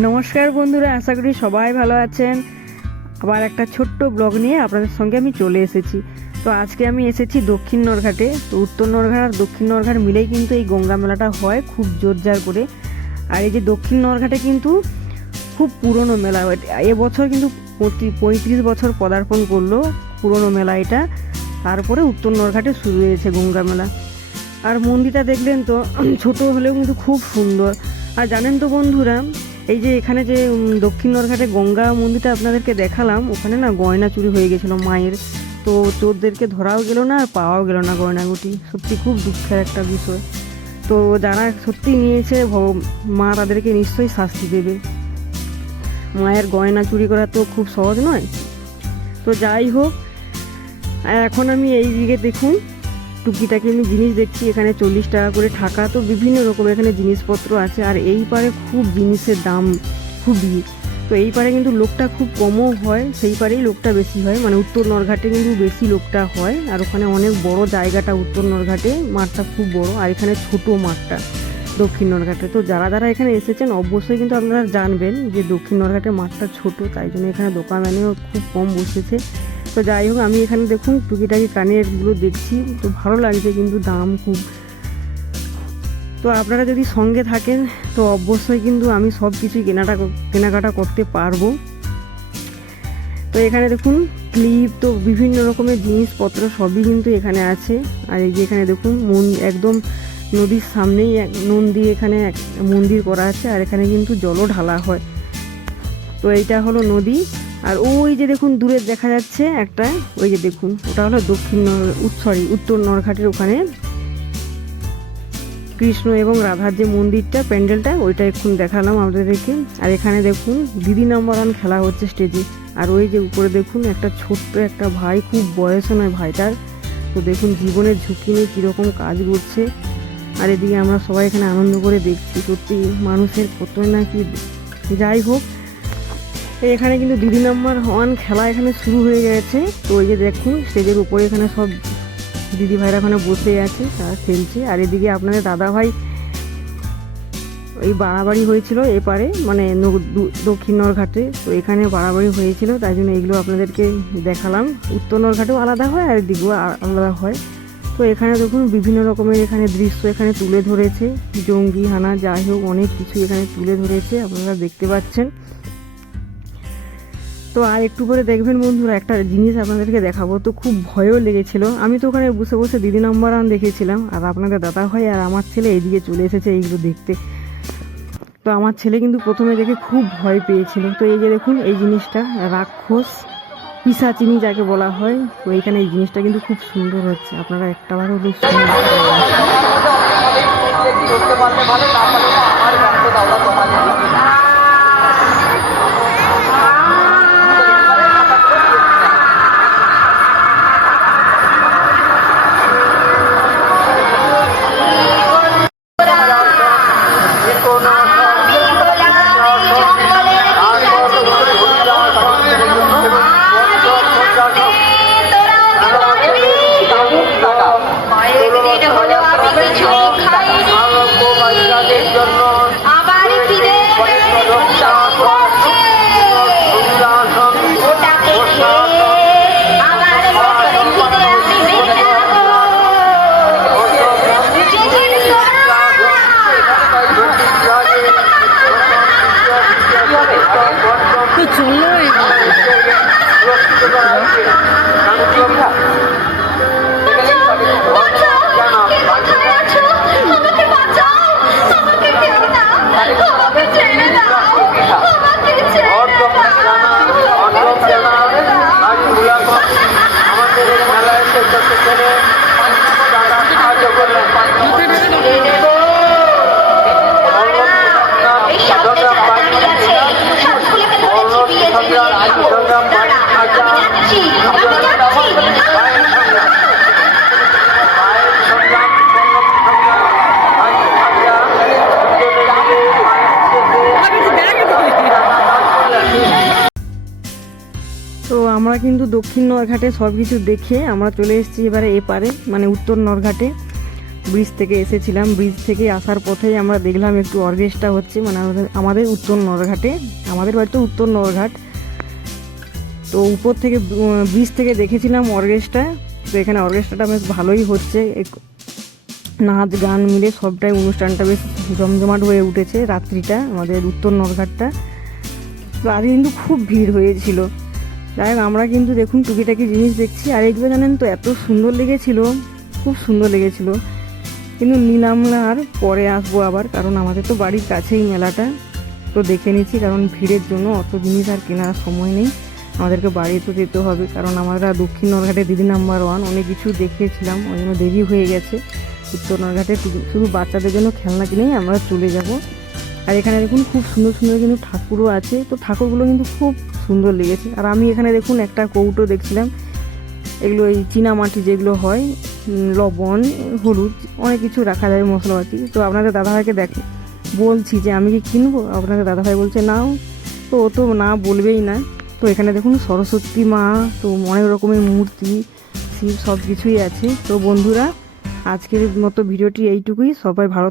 নমস্কার বন্ধুরা, আশা করি সবাই ভালো আছেন। আবার একটা ছোট্ট ব্লগ নিয়ে আপনাদের সঙ্গে আমি চলে এসেছি। তো আজকে আমি এসেছি দক্ষিণ নরঘাটে। তো উত্তর নরঘাট আর দক্ষিণ নরঘাট মিলেই কিন্তু এই গঙ্গা মেলাটা হয় খুব জোরজার করে। আর এই যে দক্ষিণ নরঘাটে কিন্তু খুব পুরনো মেলা, এবছর কিন্তু 35 বছর পদার্পণ করলো পুরনো মেলা এটা। তারপরে উত্তর নরঘাটে শুরু হয়েছে গঙ্গা মেলা। আর মন্দিরটা দেখলেন তো, ছোট হলেও কিন্তু খুব সুন্দর। আর জানেন তো বন্ধুরা, এই যে এখানে যে দক্ষিণ নরঘাটে গঙ্গা মন্দিরটা আপনাদেরকে দেখালাম, ওখানে না গয়না চুরি হয়ে গেছিলো মায়ের। তো চোরদেরকে ধরাও গেল না আর পাওয়াও গেল না গয়নাগুটি। সত্যি খুব দুঃখের একটা বিষয়। তো যারা সত্যি নিয়েছে মা তাদেরকে নিশ্চয়ই শাস্তি দেবে। মায়ের গয়না চুরি করা তো খুব সহজ নয়। তো যাই হোক, এখন আমি এই দিকে দেখুন টুকিটাকি আমি জিনিস দেখছি। এখানে 40 টাকা করে টাকা, তো বিভিন্ন রকম এখানে জিনিসপত্র আছে। আর এই পারে খুব জিনিসের দাম খুবই। তো এই পারে কিন্তু লোকটা খুব কমও হয়, সেই পারেই লোকটা বেশি হয়। মানে উত্তর নরঘাটে কিন্তু বেশি লোকটা হয়। আর ওখানে অনেক বড় জায়গাটা উত্তর নরঘাটে, মাঠটা খুব বড়। আর এখানে ছোট মাঠটা দক্ষিণ নরঘাটে। তো যারা যারা এখানে এসেছেন অবশ্যই কিন্তু আপনারা জানবেন যে দক্ষিণ নরঘাটের মাঠটা ছোট, তাই জন্য এখানে দোকানেও খুব কম বসেছে। তো যাই হোক, আমি এখানে দেখুন টুকিটাকি কানেরগুলো দেখছি, তো ভালো লাগছে, কিন্তু দাম খুব। তো আপনারা যদি সঙ্গে থাকেন তো অবশ্যই কিন্তু আমি সব কিছুই কেনাকাটা করতে পারবো। তো এখানে দেখুন ক্লিপ, তো বিভিন্ন রকমের জিনিসপত্র সবই কিন্তু এখানে আছে। আর এই যে এখানে দেখুন একদম নদীর সামনেই নুন দিয়ে এখানে মন্দির করা আছে। আর এখানে কিন্তু জলও ঢালা হয়। তো এইটা হলো নদী। আর ওই যে দেখুন দূরে দেখা যাচ্ছে একটা, ওই যে দেখুন ওটা হলো উত্তর নরঘাটের ওখানে কৃষ্ণ এবং রাধার যে মন্দিরটা, প্যান্ডেলটা, ওইটা এখন দেখালাম আপনাদেরকে। আর এখানে দেখুন দিদি নাম্বার 1 খেলা হচ্ছে স্টেজে। আর ওই যে উপরে দেখুন একটা ছোট্ট একটা ভাই, খুব বয়সও নয় ভাইটার। তো দেখুন জীবনের ঝুঁকি নিয়ে কীরকম কাজ করছে। আর এদিকে আমরা সবাই এখানে আনন্দ করে দেখছি। সত্যি মানুষের কত না কি। যাই হোক, এখানে কিন্তু দিদি নাম্বার 1 খেলা এখানে শুরু হয়ে গেছে। তো ওই যে দেখুন স্টেজের উপরে এখানে সব দিদি ভাইরা ওখানে বসে আছে, তারা খেলছে। আর এদিকে আপনাদের দাদা ভাই ওই বাড়াবাড়ি হয়েছিল এপারে, মানে দক্ষিণ নরঘাটে। তো এখানে বাড়াবাড়ি হয়েছিল, তাই জন্য এগুলো আপনাদেরকে দেখালাম। উত্তর নরঘাটেও আলাদা হয় আর এদিকেও আলাদা হয়। তো এখানে দেখুন বিভিন্ন রকমের এখানে দৃশ্য এখানে তুলে ধরেছে, জঙ্গি হানা, যাই হোক অনেক কিছু এখানে তুলে ধরেছে, আপনারা দেখতে পাচ্ছেন। তো আর একটু পরে দেখবেন বন্ধুরা, একটা জিনিস আপনাদেরকে দেখাবো। তো খুব ভয়ও লেগেছিল। আমি তো ওখানে বসে বসে দিদি নাম্বার 1 দেখেছিলাম। আর আপনাদের দাদা ভাই আর আমার ছেলে এদিকে চলে এসেছে এইগুলো দেখতে। তো আমার ছেলে কিন্তু প্রথমে দেখে খুব ভয় পেয়েছিল। তো এই যে দেখুন এই জিনিসটা রাক্ষস পিশাচিনি যাকে বলা হয়। তো এইখানে এই জিনিসটা কিন্তু খুব সুন্দর হচ্ছে, আপনারা একটাবার হলেও শুনুন। তো আমরা কিন্তু দক্ষিণ নরঘাটে সব কিছু দেখে আমরা চলে এসেছি এবারে এপারে, মানে উত্তর নরঘাটে। ব্রিজ থেকে এসেছিলাম। ব্রিজ থেকে আসার পথেই আমরা দেখলাম একটু অর্কেস্ট্রা হচ্ছে, মানে আমাদের উত্তর নরঘাটে, আমাদের বাড়ি তো উত্তর নরঘাট। তো উপর থেকে ব্রিজ থেকে দেখেছিলাম অর্কেস্ট্রা। তো এখানে অর্কেস্ট্রাটা বেশ ভালোই হচ্ছে, নাচ গান মিলে সবটাই অনুষ্ঠানটা বেশ জমজমাট হয়ে উঠেছে রাত্রিটা, আমাদের উত্তর নরঘাটটা। তো আজ কিন্তু খুব ভিড় হয়েছিল। যাই হোক, আমরা কিন্তু দেখুন টুকিটাকি জিনিস দেখছি। আর এগুলো জানেন তো এত সুন্দর লেগেছিল, খুব সুন্দর লেগেছিল। কিন্তু নিলাম না, আর পরে আসবো আবার, কারণ আমাদের তো বাড়ির কাছেই মেলাটা। তো দেখে নিচ্ছি, কারণ ভিড়ের জন্য অত জিনিস আর কেনার সময় নেই, আমাদেরকে বাড়ি তো যেতে হবে। কারণ আমরা দক্ষিণ নরঘাটে দিদি নাম্বার 1 অনেক কিছু দেখিয়েছিলাম, ওই জন্য দেরি হয়ে গেছে। উত্তর নরঘাটে শুধু বাচ্চাদের জন্য খেলনা কিনেই আমরা চলে যাব। আর এখানে দেখুন খুব সুন্দর সুন্দর কিন্তু ঠাকুরও আছে। তো ঠাকুরগুলো কিন্তু খুব সুন্দর লেগেছে। আর আমি এখানে দেখুন একটা কৌটো দেখছিলাম, এগুলো এই চীনামাটি যেগুলো হয়, লবণ হলুদ অনেক কিছু রাখা যায় মশলাপাতি। তো আপনাদের দাদাভাইকে বলছি যে আমি কি কিনবো, আপনাদের দাদাভাই বলছে নাও। তো ও তো না বলবেই না। তো এখানে দেখুন সরস্বতী মা, তো অনেক রকমের মূর্তি, শিব, সব কিছুই আছে। তো বন্ধুরা, আজকের মতো ভিডিওটি এইটুকুই। সবাই ভালো